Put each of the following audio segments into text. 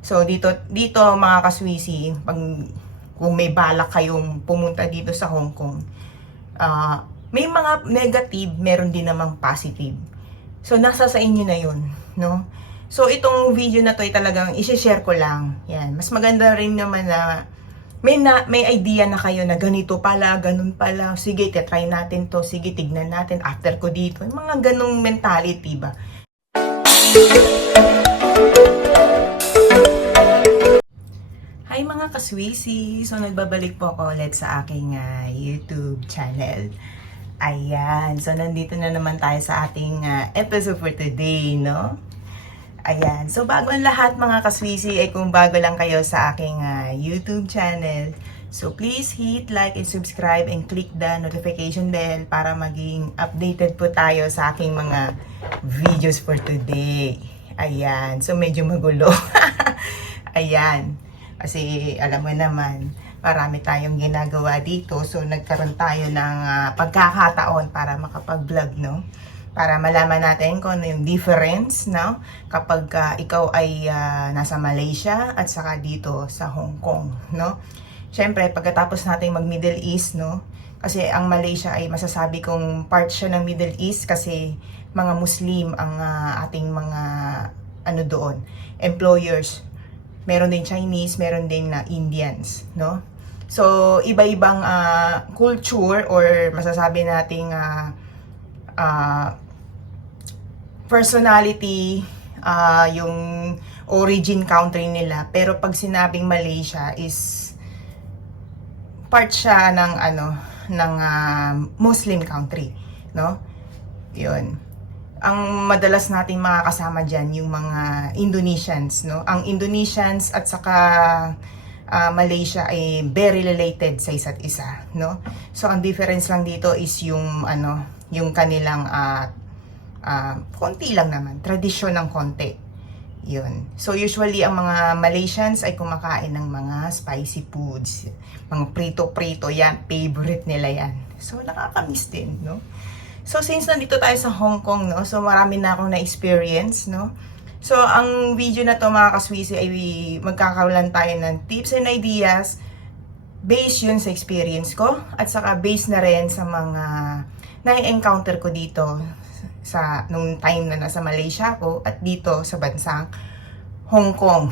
So dito dito mga kaswisi, pag kung may balak kayong pumunta dito sa Hong Kong, ah, may mga negative, meron din namang positive. So nasa sa inyo na 'yun, no? So itong video na to ay talagang i-share ko lang. Yan, mas maganda rin naman na may na, may idea na kayo na ganito pala, ganun pala. Sige, try natin to. Sige, tignan natin after ko dito. Yung mga ganung mentality ba? Hi mga kaswisi! So nagbabalik po ako ulit sa aking ah, YouTube channel. Ayan, so nandito na naman tayo sa ating ah, episode for today, no? Ayan, so bago ang lahat mga kaswisi ay kung bago lang kayo sa aking ah, YouTube channel, so please hit like and subscribe and click the notification bell para maging updated po tayo sa aking mga videos for today. Ayan, so medyo magulo. Ayan. Kasi alam mo naman, marami tayong ginagawa dito. So nagkaroon tayo ng ah, pagkakataon para makapag-vlog, no? Para malaman natin kung ano yung difference, no? Kapag ah, ikaw ay ah, nasa Malaysia at saka dito sa Hong Kong, no? Siyempre, pagkatapos natin mag-Middle East, no? Kasi ang Malaysia ay masasabi kong part siya ng Middle East kasi mga Muslim ang ah, ating mga ano doon, employers meron din Chinese, meron din na Indians, no? So, iba-ibang ah, culture or masasabi nating ah, ah, personality ah, yung origin country nila. Pero pag sinabing Malaysia is part siya ng ano ng ah, Muslim country, no? 'Yun. Ang madalas nating mga kasama diyan yung mga Indonesians, no? Ang Indonesians at saka ah, Malaysia ay very related sa isa't isa, no? So ang difference lang dito is yung ano, yung kanilang ah ah, konti lang naman, tradisyon ng konti. Yun. So usually ang mga Malaysians ay kumakain ng mga spicy foods, mga prito-prito yan, favorite nila yan. So nakakamiss din, no? So since nandito tayo sa Hong Kong, no, so marami na akong na-experience, no? So ang video na to mga kaswisi ay magkakaroon tayo ng tips and ideas based yun sa experience ko at saka based na rin sa mga na-encounter ko dito sa nung time na nasa Malaysia ako at dito sa bansang Hong Kong.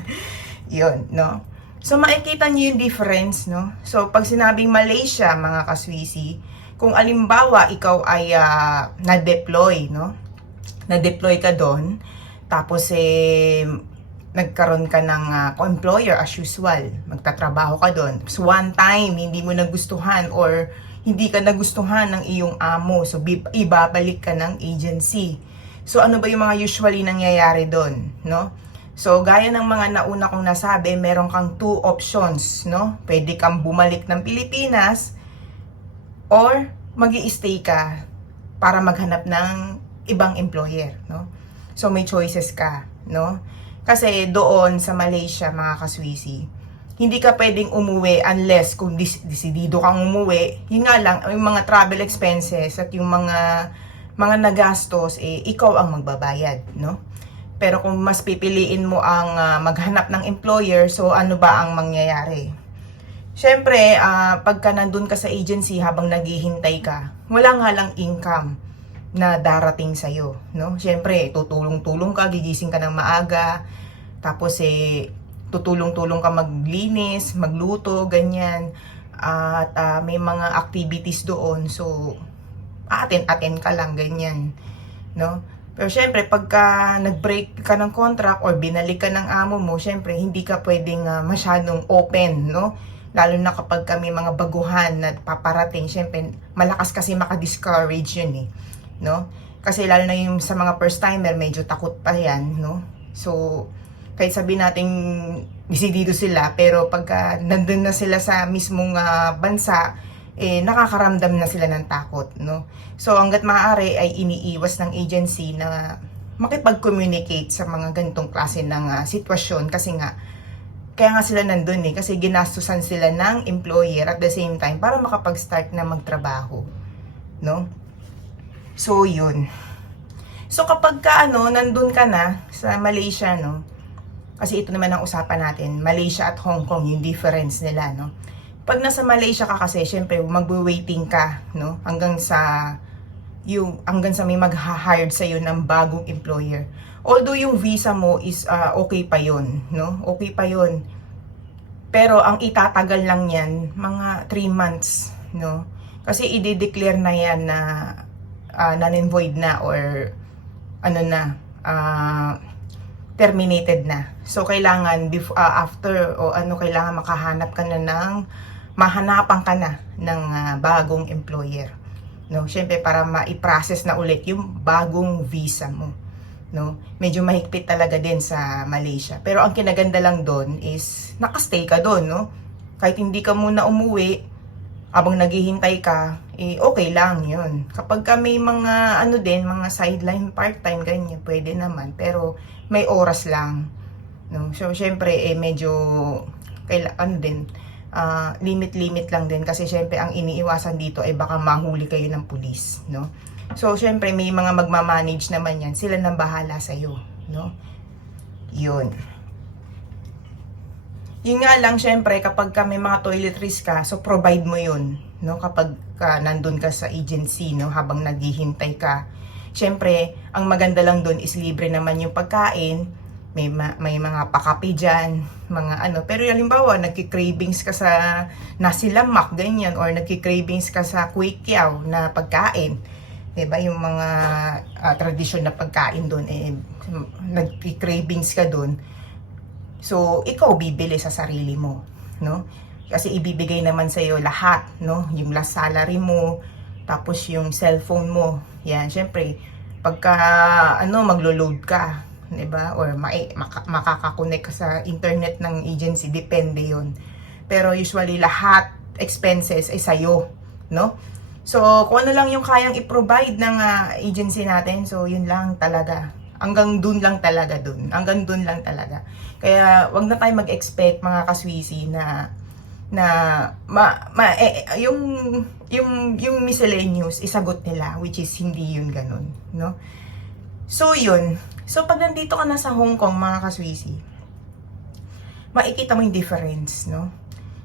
yun, no? So makikita niyo yung difference, no? So pag sinabing Malaysia, mga kaswisi, kung alimbawa ikaw ay ah, na-deploy, no? Na-deploy ka doon, tapos eh nagkaroon ka ng ah, employer as usual, magtatrabaho ka doon. So one time hindi mo nagustuhan or hindi ka nagustuhan ng iyong amo, so ibabalik ka ng agency. So ano ba yung mga usually nangyayari doon, no? So gaya ng mga nauna kong nasabi, meron kang two options, no? Pwede kang bumalik ng Pilipinas or mag stay ka para maghanap ng ibang employer, no? So may choices ka, no? Kasi doon sa Malaysia, mga kaswisi, hindi ka pwedeng umuwi unless kung dis- desidido kang umuwi. Yun nga lang, yung mga travel expenses at yung mga mga nagastos, eh, ikaw ang magbabayad, no? Pero kung mas pipiliin mo ang ah, maghanap ng employer, so ano ba ang mangyayari? Siyempre, ah, pagka nandun ka sa agency habang naghihintay ka, wala nga lang income na darating sa'yo, no? Siyempre, tutulong-tulong ka, gigising ka ng maaga, tapos eh, tutulong-tulong ka maglinis, magluto, ganyan. At ah, may mga activities doon, so aten-aten ka lang, ganyan, no? Pero syempre, pagka nag-break ka ng contract or binalik ka ng amo mo, syempre, hindi ka pwedeng ah, masyadong open, no? Lalo na kapag kami mga baguhan na paparating, syempre, malakas kasi maka-discourage yun eh, no? Kasi lalo na yung sa mga first timer, medyo takot pa yan, no? So, kahit sabi nating disidido sila, pero pagka nandun na sila sa mismong ah, bansa, eh, nakakaramdam na sila ng takot, no? So, hanggat maaari ay iniiwas ng agency na makipag-communicate sa mga ganitong klase ng ah, sitwasyon kasi nga, kaya nga sila nandun eh, kasi ginastusan sila ng employer at the same time para makapag-start na magtrabaho, no? So, yun. So, kapag ka, ano, nandun ka na sa Malaysia, no? Kasi ito naman ang usapan natin, Malaysia at Hong Kong, yung difference nila, no? Pag nasa Malaysia ka kasi, syempre, magwe-waiting ka, no? Hanggang sa, yung, hanggang sa may mag-hired sa'yo ng bagong employer. Although yung visa mo is ah, okay pa yon no? Okay pa yon Pero ang itatagal lang yan, mga 3 months, no? Kasi i-declare na yan na uh, non-void na or ano na, ah, terminated na. So, kailangan before, after o ano, kailangan makahanap ka na ng, mahanapan ka na ng ah, bagong employer. No, syempre para ma-process na ulit yung bagong visa mo. No, medyo mahigpit talaga din sa Malaysia. Pero ang kinaganda lang doon is nakastay ka doon, no? Kahit hindi ka muna umuwi, habang naghihintay ka, eh okay lang 'yun. Kapag ka may mga ano din, mga sideline part-time ganyan, pwede naman, pero may oras lang. No? So syempre eh medyo kaila ano din, ah, limit-limit lang din kasi syempre ang iniiwasan dito ay baka mahuli kayo ng pulis, no? So syempre may mga magma-manage naman 'yan, sila nang bahala sa iyo, no? 'Yun. Yun nga lang, syempre, kapag ka may mga toiletries ka, so provide mo yun, no? Kapag ka nandun ka sa agency, no? Habang naghihintay ka. Syempre, ang maganda lang dun is libre naman yung pagkain, may, ma- may mga pakapi dyan, mga ano. Pero halimbawa, nagki-cravings ka sa nasilamak, ganyan, or nagki-cravings ka sa kuikyaw na pagkain. 'Di ba yung mga ah, tradisyon na pagkain doon eh nagki-cravings ka doon So, ikaw bibili sa sarili mo, no? Kasi ibibigay naman sa iyo lahat, no? Yung last salary mo, tapos yung cellphone mo. Yan, syempre, pagka ano maglo-load ka, 'di ba? Or mai, maka, makaka-connect ka sa internet ng agency, depende 'yon. Pero usually lahat expenses ay sa iyo, no? So, kung ano lang yung kayang i-provide ng ah, agency natin, so yun lang talaga hanggang dun lang talaga dun. Hanggang dun lang talaga. Kaya wag na tayo mag-expect mga kaswisi na na ma, ma eh, yung yung yung miscellaneous isagot nila which is hindi yun ganun, no? So yun. So pag nandito ka na sa Hong Kong mga kaswisi, makikita mo yung difference, no?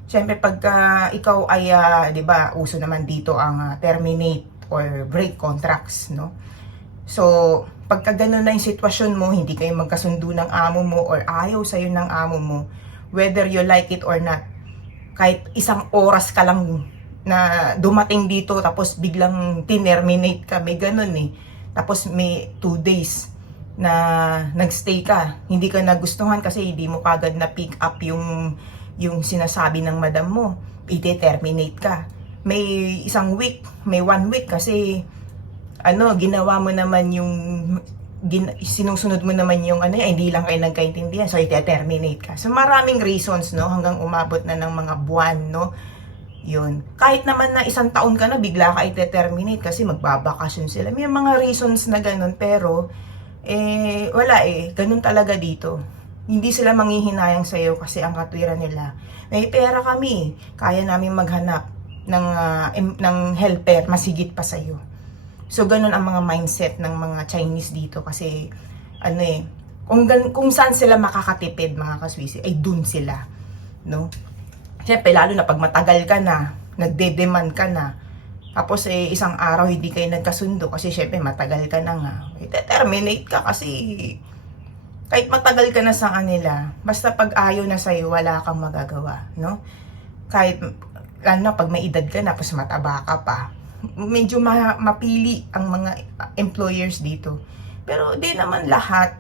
Siyempre pagka ikaw ay ah, 'di ba, uso naman dito ang ah, terminate or break contracts, no? So, pagka ganun na yung sitwasyon mo, hindi kayo magkasundo ng amo mo or ayaw sa'yo ng amo mo, whether you like it or not, kahit isang oras ka lang na dumating dito tapos biglang tinerminate ka, may ganun eh. Tapos may two days na nagstay ka, hindi ka nagustuhan kasi hindi mo kagad na pick up yung yung sinasabi ng madam mo, i-terminate ka. May isang week, may one week kasi ano, ginawa mo naman yung gin, sinusunod mo naman yung ano, eh, hindi lang kayo nagkaintindihan, so i-terminate ka. So maraming reasons, no, hanggang umabot na ng mga buwan, no, yun. Kahit naman na isang taon ka na, bigla ka i-terminate kasi magbabakasyon sila. May mga reasons na ganun, pero, eh, wala eh, ganun talaga dito. Hindi sila manghihinayang sa'yo kasi ang katwiran nila, may pera kami, kaya namin maghanap ng, em- ng helper, masigit pa sa'yo. So, ganun ang mga mindset ng mga Chinese dito kasi, ano eh, kung, kung saan sila makakatipid mga kaswisi, ay dun sila. No? Siyempre, lalo na pag matagal ka na, nagde-demand ka na, tapos eh, isang araw hindi kayo nagkasundo kasi syempre matagal ka na nga. I-terminate ka kasi kahit matagal ka na sa kanila, basta pag ayaw na sa'yo, wala kang magagawa, no? Kahit, lalo na pag may edad ka na, tapos mataba ka pa, medyo ma- mapili ang mga employers dito. Pero di naman lahat.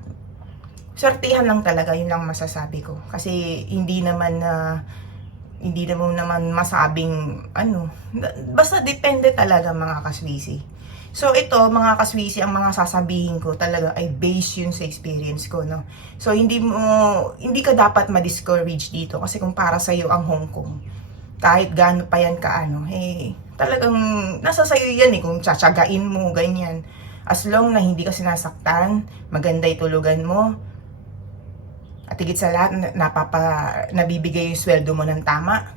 Sortihan lang talaga, yun lang masasabi ko. Kasi hindi naman na hindi naman naman masabing ano, basta depende talaga mga kaswisi. So ito, mga kaswisi, ang mga sasabihin ko talaga ay based yun sa experience ko, no. So hindi mo hindi ka dapat ma-discourage dito kasi kung para sa iyo ang Hong Kong, kahit gaano pa yan kaano, eh talagang nasa sayo yan eh kung tsatsagain mo ganyan. As long na hindi ka sinasaktan, maganda itulugan mo, at higit sa lahat, napapa, nabibigay yung sweldo mo ng tama,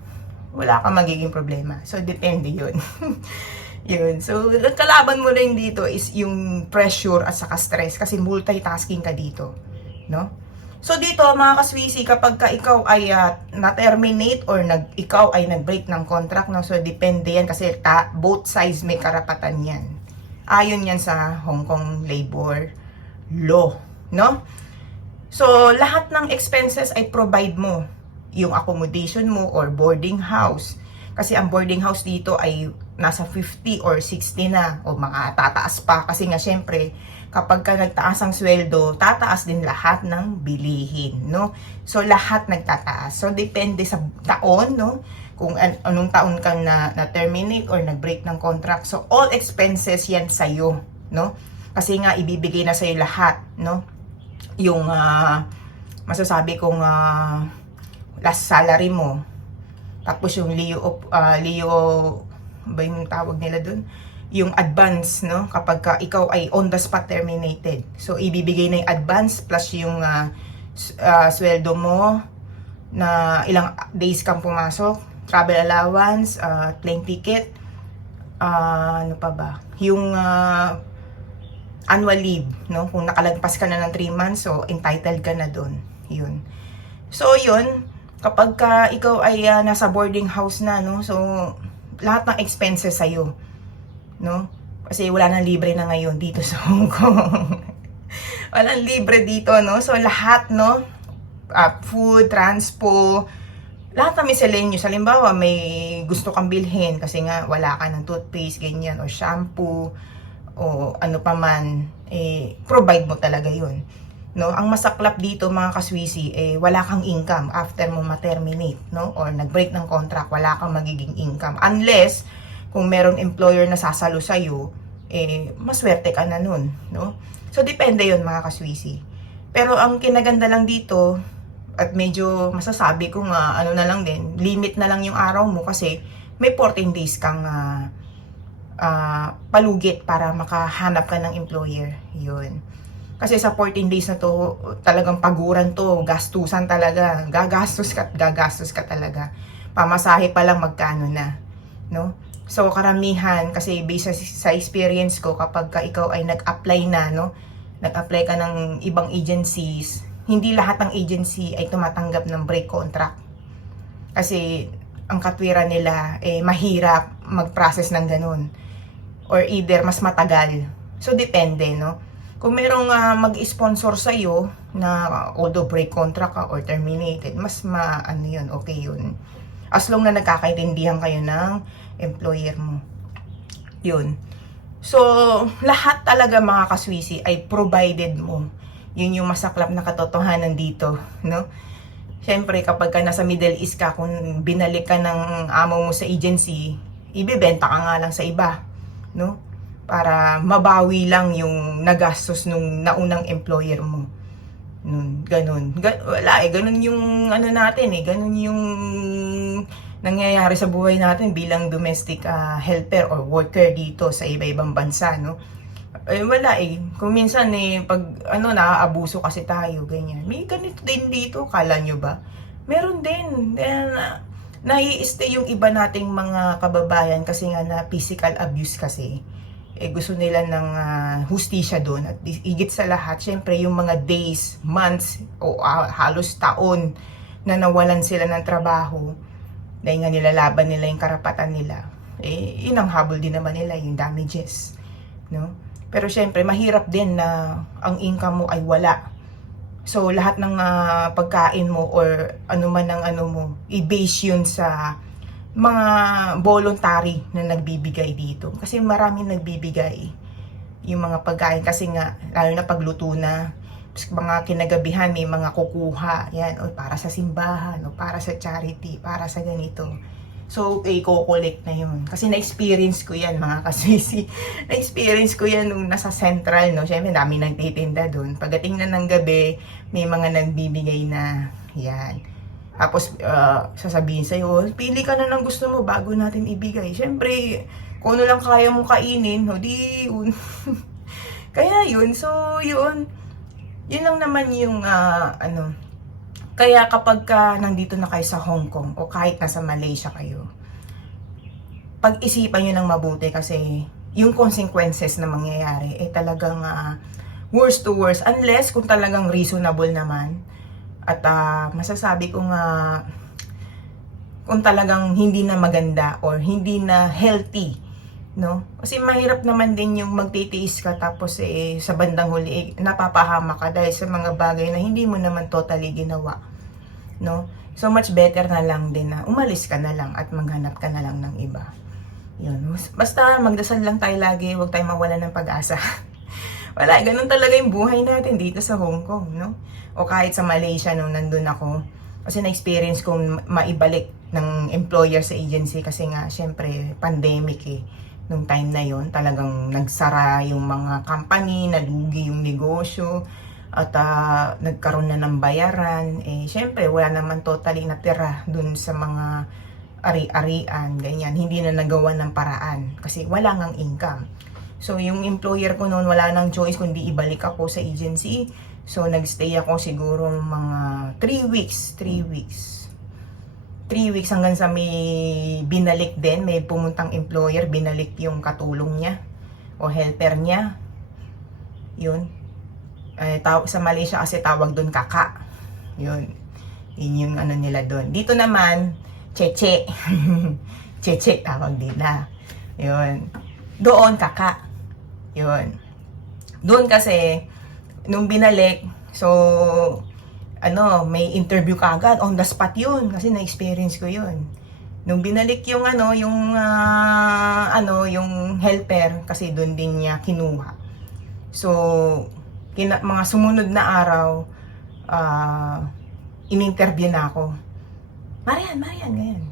wala kang magiging problema. So, depende yun. yun. So, ang kalaban mo rin dito is yung pressure at saka stress kasi multitasking ka dito. No? So dito mga kaswisi, kapag ka ikaw ay ah, na-terminate or nag, ikaw ay nag-break ng contract, no? so depende yan kasi ta, both sides may karapatan yan. Ayon yan sa Hong Kong labor law. No? So lahat ng expenses ay provide mo. Yung accommodation mo or boarding house. Kasi ang boarding house dito ay nasa 50 or 60 na o mga tataas pa kasi nga syempre kapag ka nagtaas ang sweldo, tataas din lahat ng bilihin, no? So lahat nagtataas. So depende sa taon, no? Kung an- anong taon kang na, na terminate or nag-break ng contract. So all expenses yan sa no? Kasi nga ibibigay na sa lahat, no? Yung ah, masasabi kong ah, last salary mo. Tapos yung Leo of ah, Leo ba yung tawag nila dun? Yung advance, no? Kapag ka ikaw ay on the spot terminated. So, ibibigay na yung advance plus yung s- ah, sweldo mo na ilang days kang pumasok, travel allowance, ah, plane ticket, ah, ano pa ba? Yung ah, annual leave, no? Kung nakalagpas ka na ng 3 months, so entitled ka na doon. Yun. So, yun, kapag ka ikaw ay ah, nasa boarding house na, no? So, lahat ng expenses sa'yo, no? Kasi wala nang libre na ngayon dito sa Hong Kong. Walang libre dito, no? So, lahat, no? Ah, food, transpo, lahat ng miscellaneous. Halimbawa, may gusto kang bilhin kasi nga wala ka ng toothpaste, ganyan, o shampoo, o ano pa man, eh, provide mo talaga yun. No, ang masaklap dito mga kaswisi, eh, wala kang income after mo ma-terminate, no? Or nag-break ng contract, wala kang magiging income. Unless, kung merong employer na sasalo sa'yo, eh, maswerte ka na nun, no? So, depende yon mga kaswisi. Pero ang kinaganda lang dito, at medyo masasabi ko nga, ano na lang din, limit na lang yung araw mo kasi may 14 days kang ah, ah, palugit para makahanap ka ng employer. Yun. Kasi sa 14 days na to, talagang paguran to, gastusan talaga. Gagastos ka, gagastos ka talaga. Pamasahe pa lang magkano na. No? So, karamihan, kasi based sa, sa experience ko, kapag ka ikaw ay nag-apply na, no? Nag-apply ka ng ibang agencies, hindi lahat ng agency ay tumatanggap ng break contract. Kasi, ang katwiran nila, eh, mahirap mag-process ng ganun. Or either, mas matagal. So, depende, no? Kung merong ah, mag-sponsor sa'yo na although break contract ka or terminated, mas ma, ano yun, okay yun. As long na nagkakaintindihan kayo ng employer mo. Yun. So, lahat talaga mga kaswisi ay provided mo. Yun yung masaklap na katotohanan dito, no? Siyempre, kapag ka nasa Middle East ka, kung binalik ka ng amo mo sa agency, ibibenta ka nga lang sa iba, no? Para mabawi lang yung nagastos nung naunang employer mo. Nun, ganun. Ga- wala eh, ganun yung ano natin eh, ganun yung nangyayari sa buhay natin bilang domestic ah, helper or worker dito sa iba-ibang bansa, no? Eh, wala eh. Kung minsan eh, pag ano, naaabuso kasi tayo, ganyan. May ganito din dito, kala nyo ba? Meron din. Then, uh, nai-stay yung iba nating mga kababayan kasi nga na physical abuse kasi. Eh, gusto nila ng ah, hustisya doon. At higit sa lahat, syempre yung mga days, months, o ah, halos taon na nawalan sila ng trabaho dahil nga nilalaban nila yung karapatan nila, eh, yun ang habol din naman nila, yung damages. No? Pero syempre, mahirap din na ang income mo ay wala. So, lahat ng ah, pagkain mo or ano man ang ano mo, i-base yun sa mga voluntary na nagbibigay dito. Kasi maraming nagbibigay yung mga pagkain kasi nga, lalo na pagluto na, mga kinagabihan may mga kukuha, yan, o para sa simbahan, o para sa charity, para sa ganito. So, okay, ko-collect na yun. Kasi na-experience ko yan, mga kasisi. na-experience ko yan nung nasa central, no? Siyempre, dami nagtitinda doon. Pagdating na ng gabi, may mga nagbibigay na, yan. Tapos, ah, sasabihin sa'yo, pili ka na ng gusto mo bago natin ibigay. Siyempre, kung ano lang kaya mo kainin, o di yun. Kaya yun, so yun. Yun lang naman yung, ah, ano, kaya kapag ka nandito na kayo sa Hong Kong o kahit nasa Malaysia kayo, pag-isipan nyo ng mabuti kasi yung consequences na mangyayari eh talagang ah, worst to worst unless kung talagang reasonable naman At ah, masasabi ko nga kung talagang hindi na maganda or hindi na healthy, no? Kasi mahirap naman din yung magtitiis ka tapos eh sa bandang huli eh, napapahama ka dahil sa mga bagay na hindi mo naman totally ginawa, no? So much better na lang din na umalis ka na lang at maghanap ka na lang ng iba. Yun. Basta magdasal lang tayo lagi, huwag tayo mawala ng pag-asa. Wala, ganun talaga yung buhay natin dito sa Hong Kong, no? O kahit sa Malaysia nung nandun ako. Kasi na-experience kong maibalik ng employer sa agency kasi nga, syempre, pandemic eh. Nung time na yon talagang nagsara yung mga company, nalugi yung negosyo, at ah, nagkaroon na ng bayaran. Eh, syempre, wala naman totally natira dun sa mga ari-arian, ganyan. Hindi na nagawa ng paraan kasi wala ngang income. So, yung employer ko noon, wala nang choice kundi ibalik ako sa agency. So, nagstay ako siguro mga 3 weeks, 3 weeks. 3 weeks hanggang sa may binalik din, may pumuntang employer, binalik yung katulong niya o helper niya. Yun. Eh, taw- sa Malaysia kasi tawag doon kaka. Yun. Yun yung ano nila doon. Dito naman, cheche. cheche tawag nila. Yun. Doon, kaka. Yun. Doon kasi, nung binalik, so, ano, may interview ka agad, on the spot yun, kasi na-experience ko yun. Nung binalik yung ano, yung, ah, ano, yung helper, kasi doon din niya kinuha. So, kina, mga sumunod na araw, ah, in-interview na ako. Marian, Marian, ganyan.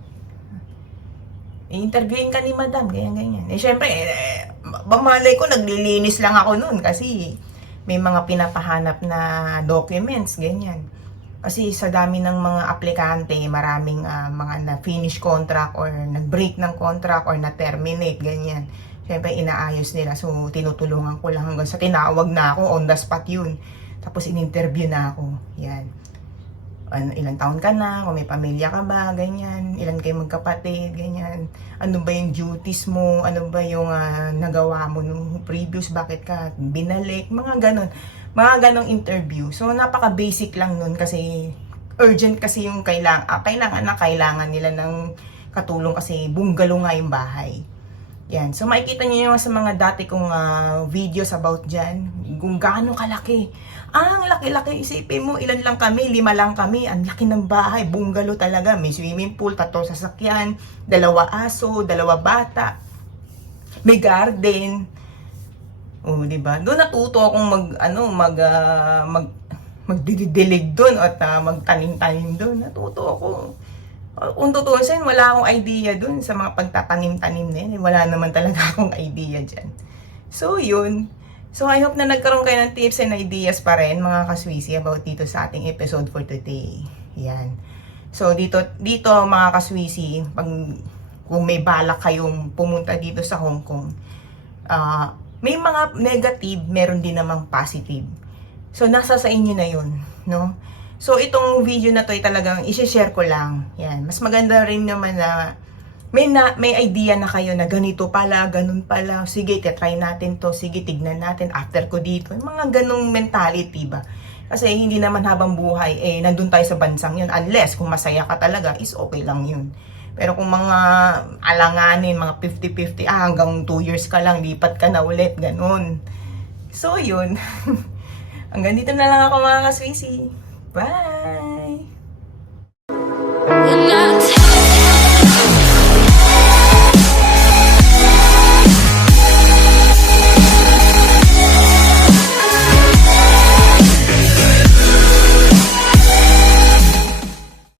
I-interviewin ka ni madam, ganyan, ganyan. Eh, syempre, eh, bamalay ko, naglilinis lang ako noon kasi may mga pinapahanap na documents, ganyan. Kasi sa dami ng mga aplikante, maraming ah, mga na-finish contract or nag-break ng contract or na-terminate, ganyan. Siyempre, inaayos nila. So, tinutulungan ko lang hanggang sa tinawag na ako, on the spot yun. Tapos, in-interview na ako. Yan ano, ilang taon ka na, kung may pamilya ka ba, ganyan, ilan kayo magkapatid, ganyan, ano ba yung duties mo, ano ba yung ah, nagawa mo nung previous, bakit ka binalik, mga ganon, mga ganong interview. So, napaka-basic lang nun kasi urgent kasi yung kailangan, ah, kailangan na kailangan nila ng katulong kasi bungalow nga yung bahay. Yan. So, makikita niyo yung sa mga dati kong ah, videos about dyan, kung gaano kalaki. Ah, ang laki-laki. Isipin mo, ilan lang kami, lima lang kami. Ang laki ng bahay, bungalow talaga. May swimming pool, tatlong sasakyan, dalawa aso, dalawa bata. May garden. Oh, di ba? Doon natuto akong mag ano, mag ah, mag magdidilig doon at ah, magtanim-tanim doon. Natuto ako. Uh, Kung tutusin, wala akong idea dun sa mga pagtatanim-tanim na yun. Wala naman talaga akong idea dyan. So, yun. So, I hope na nagkaroon kayo ng tips and ideas pa rin, mga kaswisi, about dito sa ating episode for today. Yan. So, dito, dito mga kaswisi, pag, kung may balak kayong pumunta dito sa Hong Kong, ah, may mga negative, meron din namang positive. So, nasa sa inyo na yun, no? So, itong video na to ay talagang isi-share ko lang. Yan. Mas maganda rin naman na may, na, may idea na kayo na ganito pala, ganun pala. Sige, try natin to. Sige, tignan natin after ko dito. Yung mga ganung mentality ba? Kasi hindi naman habang buhay, eh, nandun tayo sa bansang yun. Unless, kung masaya ka talaga, is okay lang yun. Pero kung mga alanganin, mga 50-50, ah, hanggang 2 years ka lang, lipat ka na ulit, ganun. So, yun. hanggang dito na lang ako mga kaswisi. Bye!